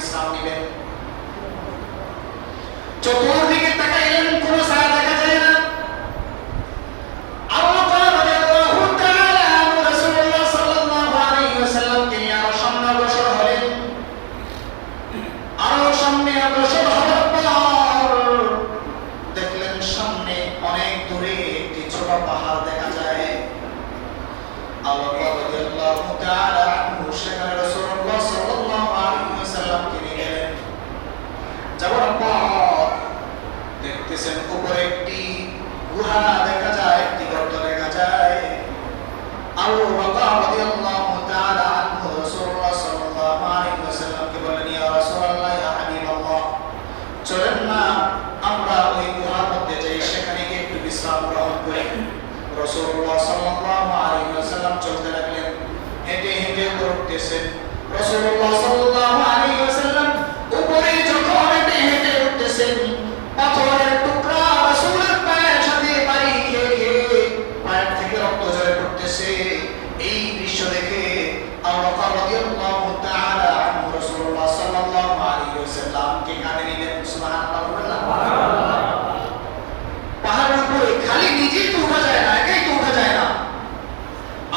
বিশ্রাম নেবেন। চতুর্দিকে তাকাইলেন, কোন ছায়া দেখা যায় না। আবু বকর রাদিয়াল্লাহু তাআলা আনহু রাসূলুল্লাহ সাল্লাল্লাহু আলাইহি ওয়াসাল্লামকে নিয়ে আরো সামনে অগ্রসর হলেন। আরো সামনে অগ্রসর হওয়ার পর দেখলেন সামনে অনেক দূরে একটি ছোট পাহাড় দেখা যায়। আবু বকর রাদিয়াল্লাহু তাআলা আনহু সেখানে রাসূলুল্লাহ সাল্লাল্লাহু আলাইহি ওয়াসাল্লামকে নিয়ে গেলেন। যাওয়ার পর দেখতেছেন উপরে একটি গুহা দেখা যায়, একটি গর্ত দেখা যায়। আবু বকর রাদিয়াল্লাহু তাআলা আনহু রাসূলুল্লাহ সাল্লাল্লাহু আলাইহি ওয়াসাল্লামকে বলেন, ইয়া রাসূলুল্লাহ, ইয়া হাবিবাল্লাহ, চলেন না আমরা ওই গুহার মধ্যে যাই, সেখানে গিয়ে একটু বিশ্রাম গ্রহণ করি। রাসূলুল্লাহ সাল্লাল্লাহু আলাইহি ওয়াসাল্লাম চলতে লাগলেন, হেঁটে হেঁটে উঠতেছেন। রাসূলুল্লাহ সাল্লাল্লাহু আলাইহি ওয়াসাল্লাম উপরে যখন হেঁটে হেঁটে উঠতেছেন, পাথরের টুকরা রাসূলের পায়ের সাথে বাড়ি খেয়ে খেয়ে পায়ের থেকে রক্ত ঝরে পড়তেছে। এই দৃশ্য দেখে আবু বকর রাদিয়াল্লাহু তাআলা আনহু রাসূলুল্লাহ সাল্লাল্লাহু আলাইহি ওয়াসাল্লামকে কাঁধে নিলেন। সুবহানাল্লাহ। পাহাড়ের উপরে খালি নিজেই তো উঠা যায় না, একাই তো উঠা যায় না,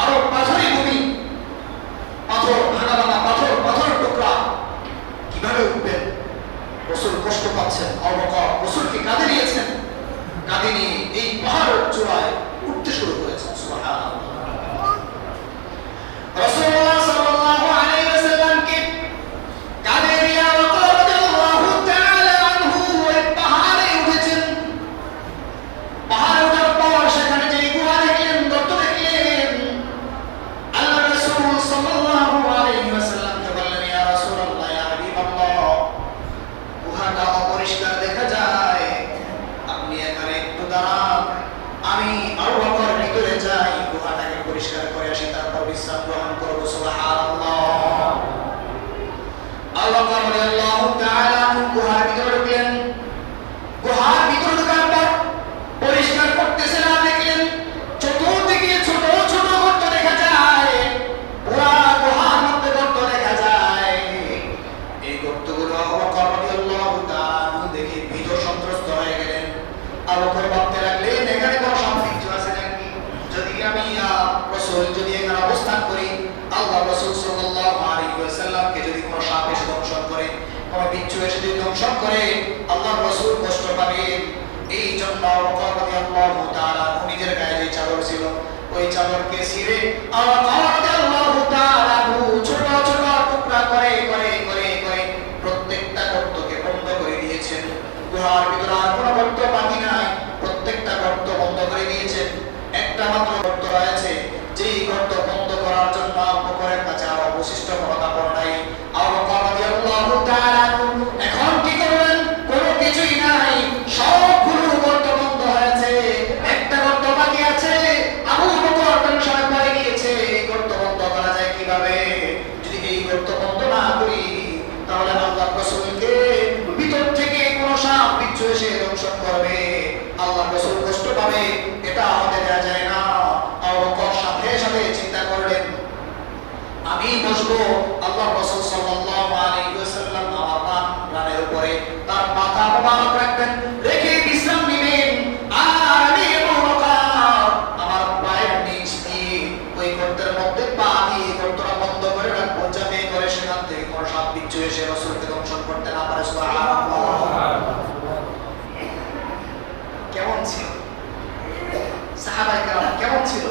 আরো পাথরের ভূমি, পাথর ভাঙা ভাঙা পাথর, পাথরের টুকরা, কিভাবে উঠবেন? রাসূল কষ্ট পাচ্ছেন। আবু বকর রাসূলকে কাঁধে নিয়েছেন, কাঁধে নিয়ে এই পাহাড়ের চূড়ায় উঠতে শুরু করেছেন। সুবহানাল্লাহ। রাসূলুল্লাহ সাল্লাল্লাহু আলাইহি ওয়াসাল্লামকে কাঁধে নিয়ে আবু বকর রাদিয়াল্লাহু তাআলা আনহু ওই পাহাড়ে উঠেছেন। পাহাড়ে ওঠার পর সেখানে যে গুহা দেখলেন, গর্ত দেখলেন, আল্লাহ রাসূল সাল্লাল্লাহু আলাইহি ওয়াসাল্লামকে বললেন, ইয়া রাসূলুল্লাহ, ইয়া হাবিবাল্লাহ, গুহাটা অপরিষ্কার দেখা যায়, আপনি এখানে একটু দাঁড়ান, আমি আবু বকর ভিতরে যাই, গুহাটাকে পরিষ্কার করে আসি, তারপর বিশ্রাম গ্রহণ করব। সুবহানাল্লাহ। আবু বকর রাদিয়াল্লাহু তাআলা আনহু গুহার ভিতরে ঢুকলেন। গুহার ভিতরে ঢোকার পর পরিষ্কার করতেছেন আর দেখলেন চতুর্দিকে ছোট ছোট গর্ত দেখা যায়, পুরা গুহার মধ্যে গর্ত দেখা যায়। এই গর্তগুলো আবু বকর রাদিয়াল্লাহু তাআলা আনহু দেখে ভীত সন্ত্রস্ত হয়ে গেলেন। আবু বকর ভাবতে লাগলেন, এখানে কোনো সাপ বিচ্ছু আছে নাকি? যদি আমি রাসূল যদি এখানে অবস্থান করি, আল্লাহ রাসূল সাল্লাল্লাহু আলাইহি ওয়াসাল্লামকে যদি কোনো সাপ এসে দংশন করে, কোনো বিচ্ছু এসে যদি দংশন করে, আল্লাহ রাসূল কষ্ট পাবেন। এই জন্য আবু বকর রাদিয়াল্লাহু তাআলা আনহু নিজের গায়ে যে চাদর ছিল, ওই চাদরকে ছিঁড়ে আবু বকর রাদিয়াল্লাহু তাআলা আনহু ছোট ছোট টুকরা করে করে করে করে প্রত্যেকটা গর্তকে বন্ধ করে দিয়েছেন। গুহার ভিতরে আর কোনো গর্ত বাকি নাই, প্রত্যেকটা গর্ত বন্ধ করে দিয়েছেন। একটা মাত্র গর্ত রয়েছে, যেই গর্ত বন্ধ করার জন্য আবু বকরের কাছে আর অবশিষ্ট কোনো কাপড় নাই। আবু বকর রাদিয়াল্লাহু তাআলা আনহু এখন কি করবেন? কোনো কিছুই নাই, সবগুলো গর্ত বন্ধ হয়েছে, একটা গর্ত বাকি আছে। আবু বকর টেনশনে পড়ে গিয়েছে, এই গর্ত বন্ধ করা যায় কিভাবে? যদি এই গর্ত বন্ধ না করি, তাহলে আল্লাহ রাসূলকে ভিতর থেকে কোনো সাপ বিচ্ছু এসে দংশন করবে, আল্লাহ রাসূল কষ্ট পাবে, এটা আমাদের দেয়া যায় না। আবু বকর সাথে সাথে চিন্তা করলেন, আমি বসবো, আল্লাহ রাসূল সাল্লাল্লাহু আলাইহি ওয়াসাল্লাম আমার রানের উপরে তার মাথা মোবারক রাখবেন, রেখে বিশ্রাম নেবেন, আর আমি আবু বকর আমার পায়ের নিচ দিয়ে ওই গর্তের মধ্যে পা দিয়ে গর্তটা বন্ধ করে রাখবো, যাতে করে সেখান থেকে কোনো সাপ বিচ্ছু এসে রাসূলকে দংশন করতে না পারে। সুবহানাল্লাহ। কেমন ছিল সাহাবায়ে কেরাম, কেমন ছিল?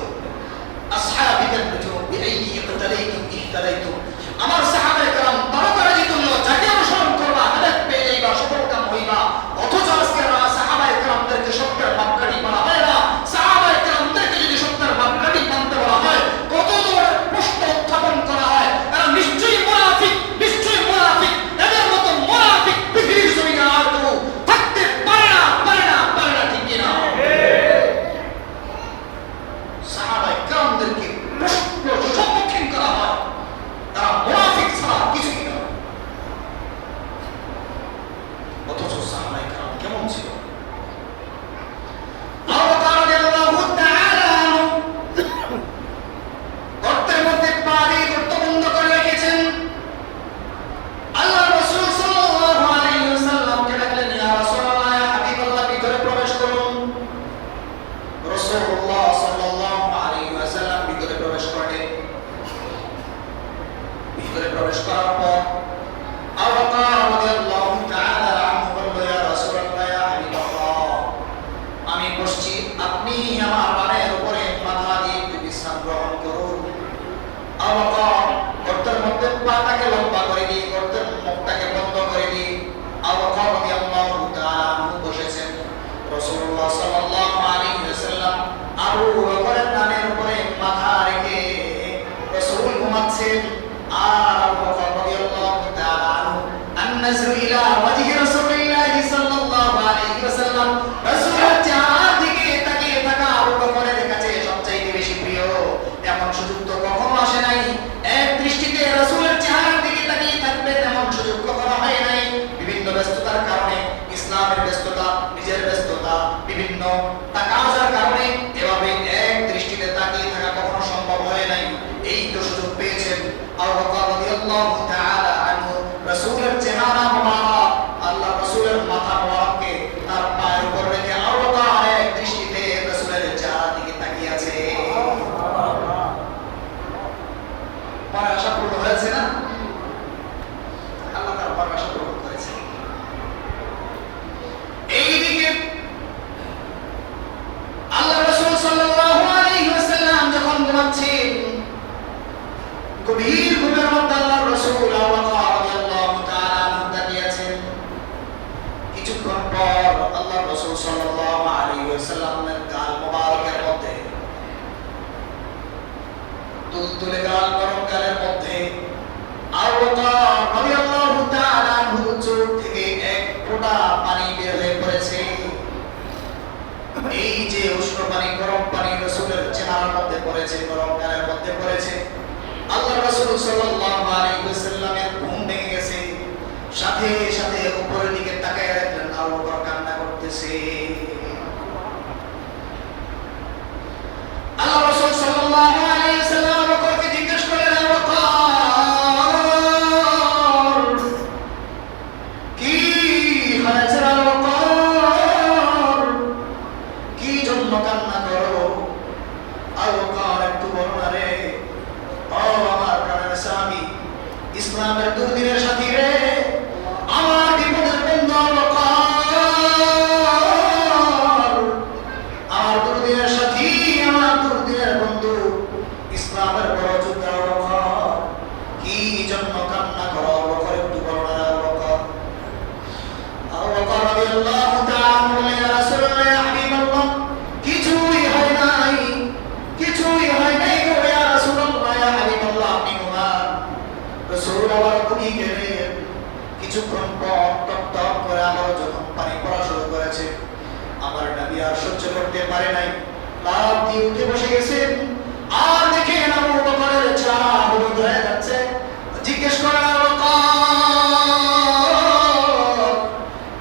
আসহাবি কান্নুজুম বিআইয়ি ইকতাদাইতুম ইহতাদাইতুম, আমার সাহাবায়ে কেরাম তারকারাজি তুল্য, যাকে অনুসরণ করবা হেদায়েত পেয়ে যাইবা, সফলকাম হইবা। অথচ আজকে প্রবেশ করার পর আবু বকর রাদিয়াল্লাহু তাআলা আনহু বলল, ইয়া রাসূলুল্লাহ, ইয়া হাবিবাল্লাহ, আমি বসছি, আপনি আমার পায়ের উপরে মাথা দিয়ে একটু বিশ্রাম গ্রহণ করুন। আবু বকর গর্তের মধ্যে পাটাকে লম্বা করে দিয়ে গর্তের মুখটাকে বন্ধ করে দিয়ে আবু বকর রাদিয়াল্লাহু তাআলা আনহু বসেছেন। রাসূলুল্লাহ সাল্লাল্লাহু আলাইহি ওয়াসাল্লাম আবু বকরের কানের উপরে মাথা রেখে রাসূল ঘুমাচ্ছেন। আর আবু বকর রাদিয়াল্লাহু তাআলা আনহু আন-নাজরু ইলা ওয়াজহি রাসূলিল্লাহ সাল্লাল্লাহু আলাইহি ওয়াসাল্লাম, রাসূলের চেহারার দিকে তাকিয়ে থাকা আবু বকরের কাছে সবচেয়ে বেশি প্রিয়। এমন সুযোগ তো কখনো আসে নাই, এক দৃষ্টিতে রাসূলের চেহারার দিকে তাকিয়ে থাকবেন এমন সুযোগ কখনো হয় নাই। বিভিন্ন ব্যস্ততার কারণে, ইসলামের ব্যস্ততা, নিজের ব্যস্ততা, বিভিন্ন তাকাজার কারণে এভাবে এক দৃষ্টিতে তাকিয়ে থাকা কখনো সম্ভব হয় নাই। এই তো সুযোগ পেয়েছেন আবু বকর রাদিয়াল্লাহু তাআলা আনহু। রাসূলের চেহারা মোবারক, আল্লাহ রাসূলের মাথা মোবারককে তার পায়ের উপর রেখে আবু বকর এক দৃষ্টিতে রাসূলের চেহারার দিকে তাকিয়ে আছে। পরে আশা পূর্ণ হয়েছে না? আল্লাহ তার পরে আশা পূর্ণ করেছে। এইদিকে আল্লাহ রাসূল সাল্লাল্লাহু আলাইহি ওয়াসাল্লাম যখন ঘুমাচ্ছেন, গভীর ঘুমের মধ্যে আল্লাহর রাসূল আবু বকর রাদিয়াল্লাহু তাআলা আনহু তাকিয়ে আছেন। কিছুক্ষণ পর আল্লাহর রাসূল সাল্লাল্লাহু আলাইহি ওয়াসাল্লামের গাল মোবারকের মধ্যে, তুলতুলে গাল, গরম গালের মধ্যে আবু বকর রাদিয়াল্লাহু তাআলা আনহু চোখ থেকে এক ফোঁটা পানি বের হয়ে পড়েছে। এই যে উষ্ণ পানি, গরম পানি রাসূলের চেহারার মধ্যে পড়েছে, গরম গালের মধ্যে পড়েছে, আল্লাহ রাসূল সাল্লাল্লাহু আলাইহি ওয়াসাল্লামের ঘুম ভেঙে গেছে। সাথে সাথে উপরের দিকে তাকায় দেখলেন আবু বকর কান্না করতেছে। আল্লাহ রাসূল সাল্লাল্লাহু আলাইহি ওয়াসাল্লাম আবু বকরকে জিজ্ঞেস করলেন, আবু বকর, কি হয়েছে আবু বকর? কি জন্য কান্না করো? আবু বকর, একটু বলো না রে। ও আমার প্রাণের স্বামী, ইসলামের দুর্দিনের সাথী রে, আমার বিপদের বন্ধু আবু বকর, আমার দুর্দিনের সাথী, আমার দুর্দিনের বন্ধু, ইসলামের বড় যোদ্ধা আবু বকর, কি জন্য কান্না করো আবু বকর? একটু বলো না আবু বকর। আবু বকর রাদিয়াল্লাহু তাআলা বললেন, ইয়া রাসূলুল্লাহ, ইয়া হাবিবাল্লাহ, কিছুই হয় নাই, কিছুই হয় নাই গো ইয়া রাসূলুল্লাহ, ইয়া হাবিবাল্লাহ, আপনি ঘুমান। রাসূল আবার ঘুমিয়ে গেলেন। কিছুক্ষণ পর টপ টপ করে আবার যখন পানি পড়া শুরু করেছে, আমার নবী আর সহ্য করতে পারে নাই, লাফ দিয়ে উঠে বসে গেছেন। আর দেখেন আবু বকরের চেহারা হলুদ হয়ে যাচ্ছে। জিজ্ঞেস করেন, আবু বকর,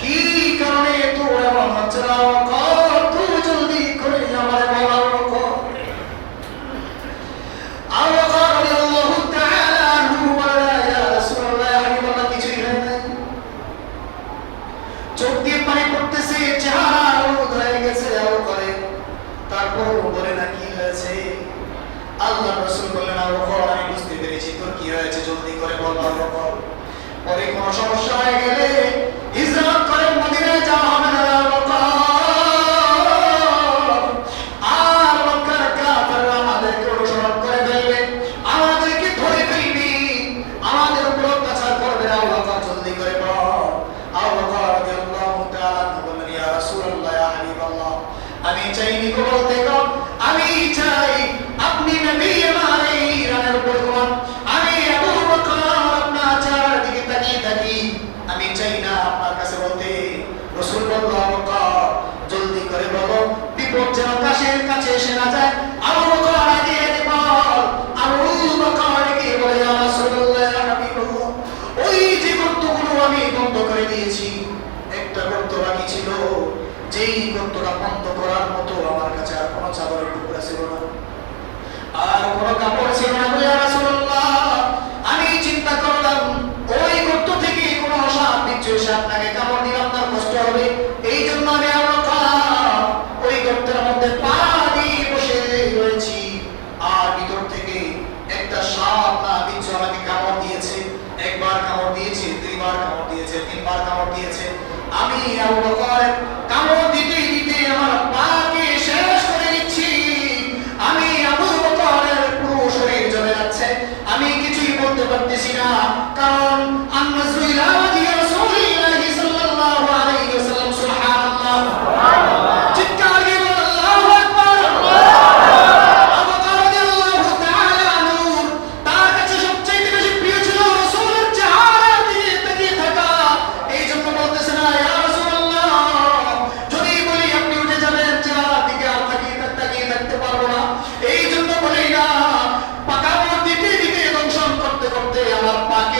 কি কারণে তোর এমন হচ্ছে? আবু বকর, তুই জলদি করে আমারে বল। আবু বকর রাদিয়াল্লাহু তাআলা আনহু বলেন, ইয়া রাসূলুল্লাহ, ইয়া হাবিবাল্লাহ, কিছুই হয় নাই। চোখ দিয়ে পানি পড়তেছে, চেহারা হলুদ হয়ে গেছে আবু বকরের। তারপর বলে না কি হয়েছে? আমি আবু বকর কামড় দিতে দিতে আমার পাকে শেষ করে দিচ্ছি। আমি আবু বকরের পুরো শরীর জ্বলে যাচ্ছে, আমি কিছুই বলতে পারতেছি না, কারণ আন-নাসরু ইলা ওয়াজহি রাসূলিল্লাহি সাল্লাল্লাহু আলাইহি ওয়াসাল্লাম। সুবহানাল্লাহ, চিৎকার দিয়ে বলেন আল্লাহু আকবার। আবু বকর রাদিয়াল্লাহু তাআলা আনহু, তার কাছে সবচেয়ে বেশি প্রিয় ছিল রাসূলের চেহারার দিকে তাকিয়ে থাকা। এই জন্য বলতেছে না, ইয়া রাসূলুল্লাহ, যদি বলি আপনি উঠে যাবেন, চেহারার দিকে আর তাকিয়ে থাকতে পারবো না। এই জন্য বলি না, পাকামড় দিতে দিতে দংশন করতে করতে আমার পাকে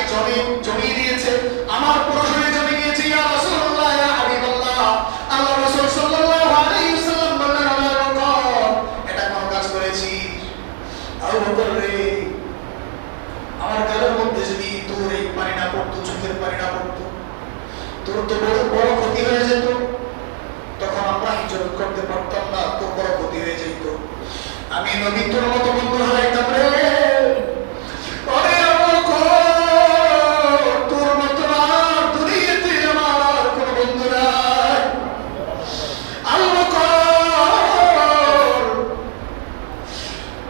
জমিয়ে দিয়েছে, আমার পুরো শরীরে জমে গিয়েছে। ইয়া রাসূলুল্লাহ, ইয়া হাবিবাল্লাহ, আল্লাহ রাসূল সাল্লাল্লাহু আলাইহি ওয়াসাল্লাম বললেন, আবু বকর, এটা কোন কাজ করেছিস? আবু বকর রে, আমার গালের মধ্যে যদি তোর এই পানি না পড়তো, চোখের পানি না পড়তো, তোর তো বড় ক্ষতি হয়ে যেত। তখন আমরা হিজরত করতে পারতাম না, তোর বড় ক্ষতি হয়ে যেত। আমি নবী তোর মতো বন্ধু হারাইতাম রে। ওরে আবু বকর, তোর মতো আর দুনিয়াতে আমার কোনো বন্ধু নাই। আবু বকর,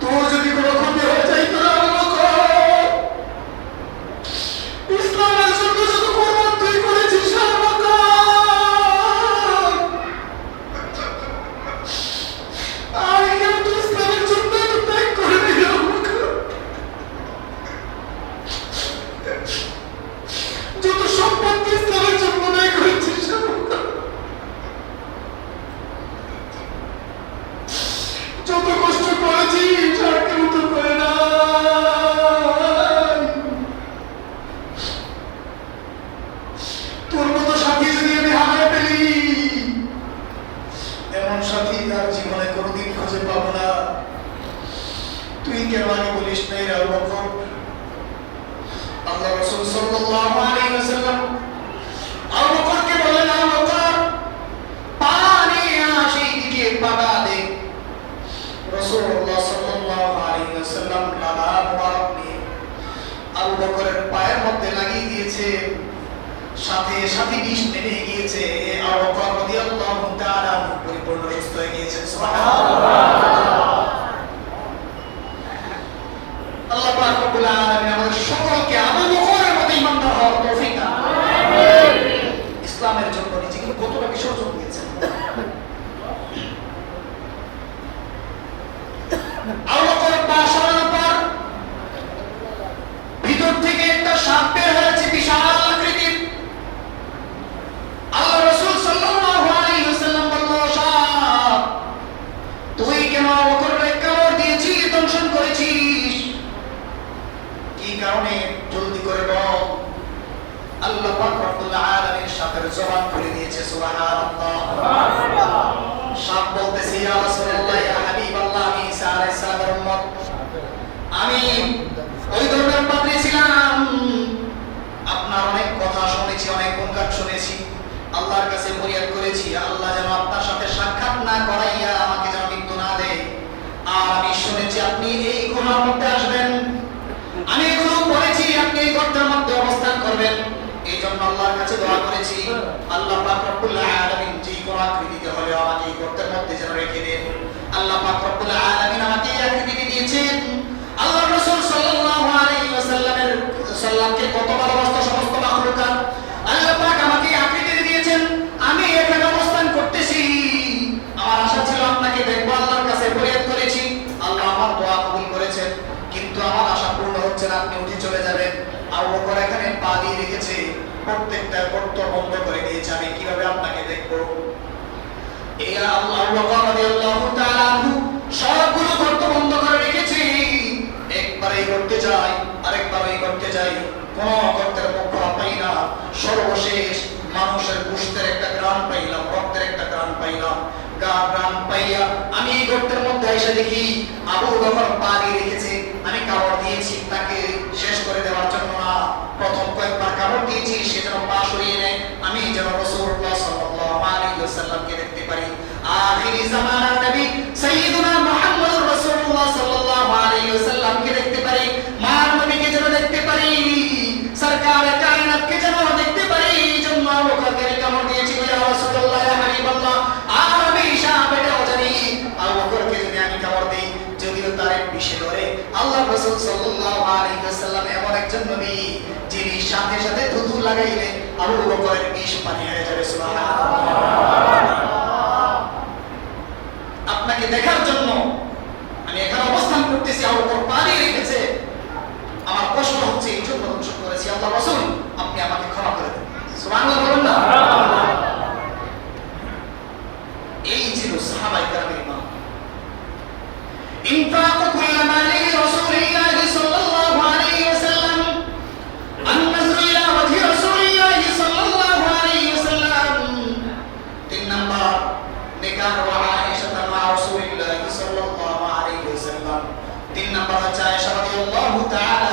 তোর যদি কোনো ক্ষতি হয়ে যাইতো না, আবু বকর, ইসলামের জন্য শুধু কুরবান তুই করেছিস, আবু বকর। আর কেউ তো ইসলামের জন্য এত ত্যাগ করে দিল, আবু বকর। যত সম্পত্তি ইসলামের জন্য ব্যয় করেছিস, আবু বকর। যত কষ্ট করেছিস, আর কেউ তো করে না। তোর মতো সাথী যদি আমি হারায় ফেলি, এমন সাথী তার জীবনে কোনোদিন খুঁজে পাবো না। তুই কেন আগে বলিস নাই রে আবু বকর? আল্লাহ রাসূল সাল্লাল্লাহু আলাইহি ওয়াসাল্লাম আবু বকরকে বললেন, আবু বকর, পানি সেই দিকে পাটা দে। রাসূলুল্লাহ সাল্লাল্লাহু আলাইহি ওয়াসাল্লাম লালা মুবারক নিয়ে আবু বকরের পায়ের মধ্যে লাগিয়ে দিয়েছে, সাথে সাথে বিষ নেমে গিয়েছে। আবু বকর রাদিয়াল্লাহু তাআলা পরিপূর্ণ সুস্থ হয়ে গিয়েছেন। সুবহানাল্লাহ। আল্লাহ পাক রব্বুল আলামিন আমাদের সকলকে আবু বকরের মতো ঈমানদার হওয়ার তৌফিক দান করুন। আমিন। ইসলামের জন্য নিজেকে কতটা বিসর্জন দিয়েছেন। আবু বকর পা সরানোর পর ভিতর থেকে একটা সাপ বের হয়েছে, বিশাল আকৃতির। আল্লাহ রাসূল সাল্লাল্লাহু আলাইহি ওয়াসাল্লাম বলল, সাপ, তুই কেন আবু বকরের কামড় দিয়েছিস, দংশন করেছিস? কি কারণে? জলদি করে বল। আল্লাহ পাক রব্বুল আলামিন সাপের জবান খুলে দিয়েছে। সুবহানাল্লাহ, সুবহানাল্লাহ। সাপ বলতেছে, ইয়া রাসূলুল্লাহ, ইয়া হাবিবাল্লাহ, আমি ঈসা আলাইহিস সালামের উম্মত। আমি ওই ধরনের পাত্রী ছিলাম, আপনার অনেক কথা শুনেছি, অনেক গুণগান শুনেছি, আল্লাহর কাছে ফরিয়াদ করেছি, আল্লাহ যেন আপনার সাথে সাক্ষাৎ না করাইয়া আমাকে যেন মৃত্যু না দেয়। আর আমি শুনেছি আপনি এই গুহার মধ্যে আসবেন, আমি এগুলো পড়েছি, আপনি এই গর্তের মধ্যে অবস্থান করবেন। এই জন্য আল্লাহর কাছে দোয়া করেছি, আল্লাহ পাক রব্বুল আলামিন যে কোন আকৃতিতে হলে আমাকে এই গর্তের মধ্যে যেন রেখে দেন। আল্লাহ পাক রব্বুল আলামিন আমাকে এই আকৃতিতে দিয়েছেন। আল্লাহ রাসূল সাল্লাল্লাহু আলাইহি ওয়াসাল্লামকে কত ভালোবাসতো সমস্ত মাখলুকাত, আল্লাহ পাক আমাকে এই আকৃতিতে দিয়েছেন। আমি এখানে অবস্থান করতেছি, আমার আশা ছিল আপনাকে দেখবো, আল্লাহর কাছে ফরিয়াদ করেছি, আল্লাহ আমার দোয়া কবুল করেছেন, কিন্তু আমার আশা পূর্ণ হচ্ছে না, আপনি উঠে চলে যাবেন। আবু বকর এখানে পা দিয়ে রেখেছে, প্রত্যেকটা গর্ত বন্ধ করে দিয়েছে, আমি কিভাবে আপনাকে দেখবো? এই আবু বকর রাদিয়াল্লাহু তাআলা আনহু সবগুলো গর্ত বন্ধ করে রেখেছে। একবার এই গর্তে যাই, আরেকবার এই গর্তে যাই, কোন গর্তের মুখ পাই না। সর্বশেষ মানুষের গোশতের একটা গ্রাম পাইলাম, রক্তের একটা গ্রাম পাইলাম। গ্রাম পাইয়া আমি এই গর্তের মধ্যে এসে দেখি আবু বকর পা দিয়ে রেখেছে। আমি কামড় দিয়েছি তাকে শেষ করে দেওয়ার জন্য না, প্রথম কয়েকবার কামড় দিয়েছি সে যেন পা সরিয়ে নেয়, আমি যেন রাসূলুল্লাহ সাল্লাল্লাহু আলাইহি ওয়াসাল্লামকে দেখতে পারি। আখিরি জামানার নবী সাইয়্যিদুনা মুহাম্মদুর রাসূলুল্লাহ সাল্লাল্লাহু আলাইহি ওয়াসাল্লামকে দেখতে পারি, মার নবীকে যেন দেখতে পারি, সরকার কায়নাতকে যেন দেখতে পারি। এই জন্য আবু বকরকে কামড় দিয়েছি। একজন নবী যিনি সাথে সাথে থুতু লাগাইলে আবু বকরের বিষ পানি হয়ে যাবে। সুবহানাল্লাহ। আপনাকে দেখার জন্য আমি এখানে অবস্থান করতেছি, আবু বকর পানি রেখেছে, আমার কষ্ট হচ্ছে, এই জন্য দংশন করেছি। আল্লাহ রাসূল আপনি আমাকে ক্ষমা করে দেন। সুবহানাল্লাহ বলুন না। এই ছিল সাহাবায়ে কেরামের ঈমান। ইনফাকু কুল্লি মালিহি রাসূলিল্লাহি সাল্লাল্লাহু আলাইহি ওয়াসাল্লাম আন-নাযরু ইলা ওয়াজহি রাসূলিল্লাহি সাল্লাল্লাহু আলাইহি ওয়াসাল্লাম। 3 নাম্বার নিকাহ ওয়া আয়েশা মা রাসূলিল্লাহি সাল্লাল্লাহু আলাইহি ওয়াসাল্লাম। 3 নাম্বার হচ্ছে আয়েশা রাদিয়াল্লাহু তাআলা